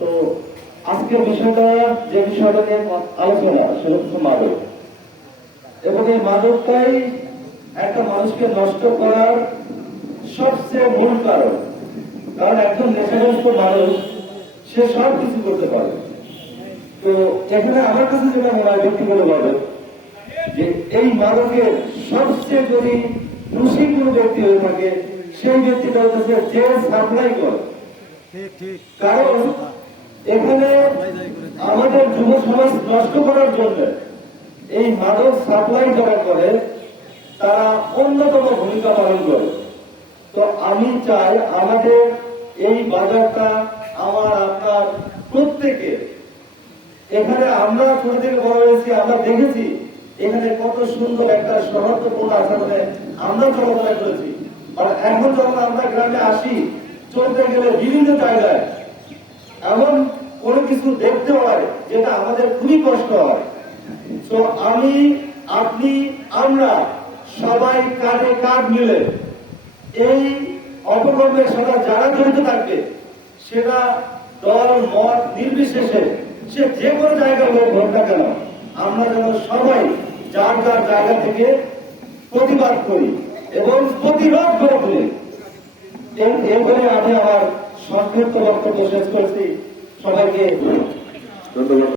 তো আজকের বিষয়টা, যে বিষয়টা নিয়ে আলোচনা, সেটা মাদক। এবং এই মাদকটাই একটা মানুষকে নষ্ট করার সবচেয়ে মূল কারণ। কারণ একজন নেশাগ্রস্ত মানুষ, সে সব কিছু করতে পারে। তো এখানে আমার কাছে যেটা মনে হয় ব্যক্তিগতভাবে যে এই মাদকের সবচেয়ে যদি দোষী ব্যক্তি হয়ে থাকে, সেই ব্যক্তিটা হচ্ছে যে সাপ্লাই করে। কারণ এখানে আমাদের যুব সমাজ নষ্ট করার জন্য এই মাদক সাপ্লাই যারা করে, তারা অন্যতম ভূমিকা পালন করে। তো আমি চাই আমাদের এই বাজারটা, আমার, আপনার প্রত্যেকে। এখানে আমরা ছোট থেকে বড় হয়েছি, আমরা দেখেছি, এখানে কত সুন্দর একটা সৌহার্দ্যপূর্ণ আচরণে আমরা চলাফেরা করেছি। আর এখন যখন আমরা গ্রামে আসি চলতে গেলে বিভিন্ন জায়গায়। এমন কোনো কিছু দেখতে হয় যেটা আমাদের খুবই কষ্ট হয়। তো আমি, আপনি, আমরা সবাই কাঁধে কাঁধ মিলে এই অপকর্মের সাথে যারা জড়িত থাকবে সেটা দল, মত, নির্বিশেষে সে যে কোনো জায়গায় হোক হোক না কেন, আমরা যেন সবাই যার যার জায়গা থেকে প্রতিবাদ করি এবং প্রতিরোধ করে তুলি। আমার সংক্ষিপ্ত বক্তব্য শেষ করছি। সবাইকে ধন্যবাদ।